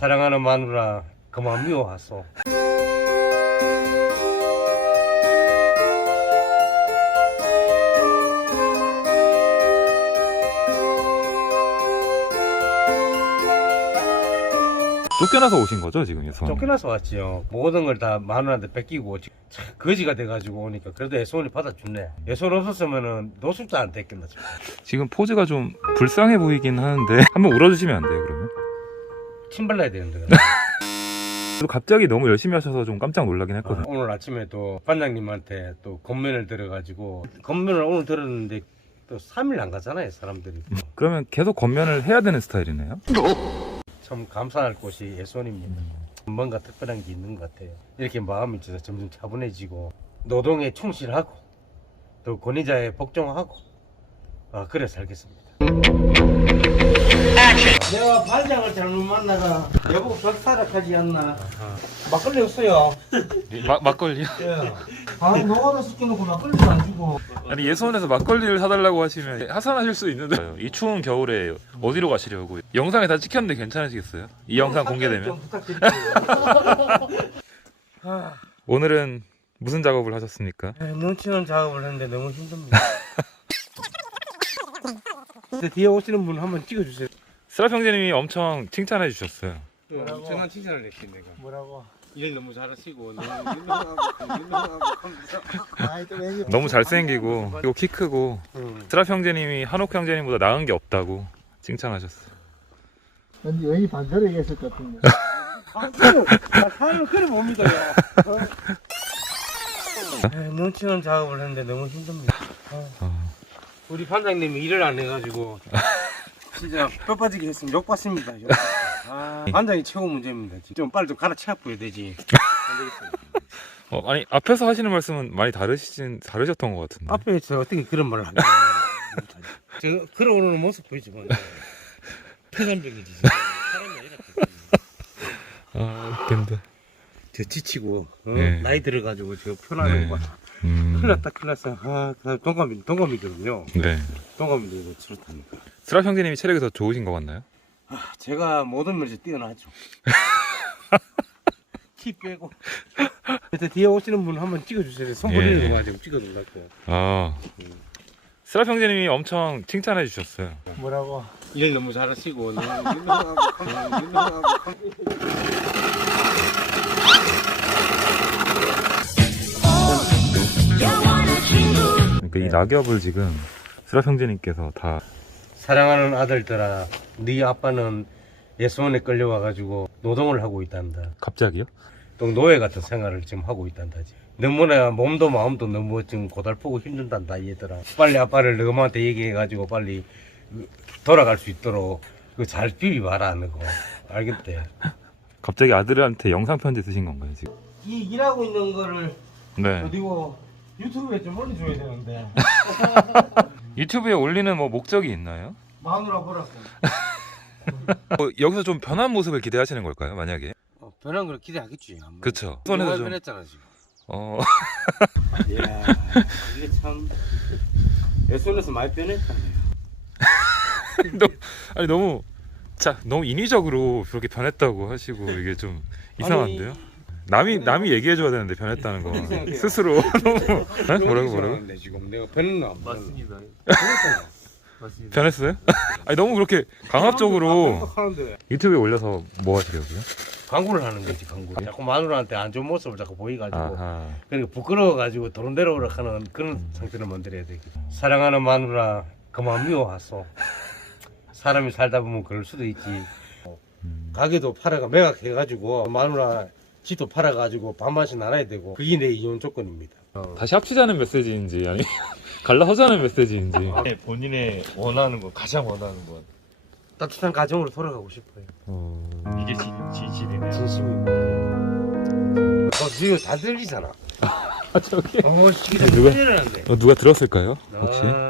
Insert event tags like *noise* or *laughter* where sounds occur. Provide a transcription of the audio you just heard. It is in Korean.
사랑하는 마누라 그만 미워하소. 쫓겨나서 오신 거죠 지금 예선? 쫓겨나서 왔지요. 모든 걸 다 마누라한테 뺏기고 지금 참 거지가 돼가지고 오니까 그래도 애손이 받아줬네. 애손 없었으면은 노숙자 안 됐겠나 지금. 지금 포즈가 좀 불쌍해 보이긴 하는데 *laughs* 한번 울어주시면 안 돼요 그러면? 침 발라야 되는데. *laughs* 갑자기 너무 열심히 하셔서 좀 깜짝 놀라긴 했거든요. 오늘 아침에 또 반장님한테 또 건면을 들어가지고 건면을 오늘 들었는데 또 3일 안 가잖아요 사람들이. 그러면 계속 건면을 해야 되는 스타일이네요? 참 감사할 곳이 예손입니다. 뭔가 특별한 게 있는 것 같아요. 이렇게 마음이 있어서 점점 차분해지고 노동에 충실하고 또 권위자에 복종하고 아 그래 살겠습니다. 내가 반장을 잘못 만나가 여보 벽사락하지 않나 막걸리 없어요. *laughs* 마, 막걸리요? 예. 아 노가다 시켜놓고 막걸리도 안 주고 아니 예선에서 막걸리를 사달라고 하시면 하산하실 수 있는데 이 추운 겨울에 어디로 가시려고 영상에 다 찍혔는데 괜찮으시겠어요? 이 영상 좀 공개되면? 부탁드릴게요. *laughs* 오늘은 무슨 작업을 하셨습니까? 네, 눈치는 작업을 했는데 너무 힘듭니다. *laughs* 근데 뒤에 오시는 분 한번 찍어주세요. 스랍 형제님이 엄청 칭찬해 주셨어요 뭐라고? 엄청난 칭찬을 했지 내가. 뭐라고? 일 너무 잘하시고 *laughs* 너무 유능하고 유능하고 하면서. 아이 또 왜? 너무 잘생기고 그리고 키 크고 응. 스랍 형제님이 한옥 형제님보다 나은 게 없다고 칭찬하셨어요 왠지 여기 반대로 얘기했을 것 같은데. *laughs* 사람을 사람을 그래 못 믿어요. 네, 눈치는 작업을 했는데 너무 힘듭니다. 어. 우리 반장님이 일을 안 해가지고 *laughs* 진짜 뼈 빠지게 했으면 욕 받습니다. 욕. 아, 반장이 최고 문제입니다. 좀 빨리 좀 갈아채워야 되지. 안 되겠어요. 어, 아니 앞에서 하시는 말씀은 많이 다르시진 다르셨던 것 같은데 앞에 저 어떻게 그런 말을 하냐. *laughs* 저 걸어오는 모습 보이지 뭐. *laughs* 폐산병이지. 사람이 아니라. 아 웃긴다 저 지치고 어? 네. 나이 들어가지고 저 편안한 네. 거. 음, 큰일 났다 큰일 났어. 아, 나 동갑이 동갑이거든요. 네 동갑인데 그렇다니까. 스랍 형제님이 체력이 더 좋으신 것 같나요? 제가 모든 면에서 뛰어나죠. *laughs* 키 빼고. 그때 뒤에 오시는 분 한번 찍어주세요. 손 예. 벌리는 거만 지금 찍어달라고. 아 스랍 형제님이 엄청 칭찬해 주셨어요 뭐라고? 일 너무 잘하시고 너무 유능하고 유능하고 그러니까 이 낙엽을 지금 스랍 형제님께서 다 사랑하는 아들들아, 네 아빠는 예수원에 끌려와가지고 노동을 하고 있단다. 갑자기요? 또 노예 같은 생활을 지금 하고 있단다지. 너무나 몸도 마음도 너무 지금 고달프고 힘든단다 얘들아. 빨리 아빠를 너한테 얘기해가지고 빨리 돌아갈 수 있도록 그잘 비비봐라 너거 알겠대. *laughs* 갑자기 아들한테 영상 편지 쓰신 건가요 지금? 이 일하고 있는 거를 네 그리고 유튜브에 좀 올려줘야 되는데 *laughs* 유튜브에 올리는 뭐 목적이 있나요? 마누라 보라고. 어, *laughs* 여기서 좀 변한 모습을 기대하시는 걸까요 만약에? 어, 변한 걸 기대하겠지. 그쵸 손에서 손에서 좀 변했잖아 지금. 어, *laughs* 이야 이게 참 애손에서 많이 변했다. *laughs* 아니 너무 자 너무 인위적으로 그렇게 변했다고 하시고 이게 좀 이상한데요? 남이 남이 얘기해 줘야 되는데 변했다는 거? *laughs* 스스로 *laughs* 너무 네? 뭐라고 뭐라고 근데 지금 내가 변했나? 안 맞습니다. 변했잖아. 맞습니다. 변했어요? *laughs* 아니 너무 그렇게 강압적으로 하는데 유튜브에 올려서 뭐 하시려고요? 광고를 하는 거지 광고. 자꾸 마누라한테 안 좋은 모습을 자꾸 보이가지고 아하 그러니까 부끄러워가지고 돈대로 오라 하는 그런 상태를 만들어야 되겠다. 사랑하는 마누라 그만 미워하소. 사람이 살다 보면 그럴 수도 있지. 음. 가게도 팔아가 매각해가지고 마누라 집도 팔아가지고 반반씩 나눠야 되고 그게 내 이혼 조건입니다. 다시 합치자는 메시지인지 아니 *laughs* 갈라서자는 메시지인지 *laughs* 네, 본인의 원하는 거 가장 원하는 건 따뜻한 가정으로 돌아가고 싶어요. 어... 이게 진, 진실이네요. 진심입니다. 어, 지금 다 들리잖아. *laughs* 아 저기 어, 씨, 누가-. 어, 누가 들었을까요 혹시? 아,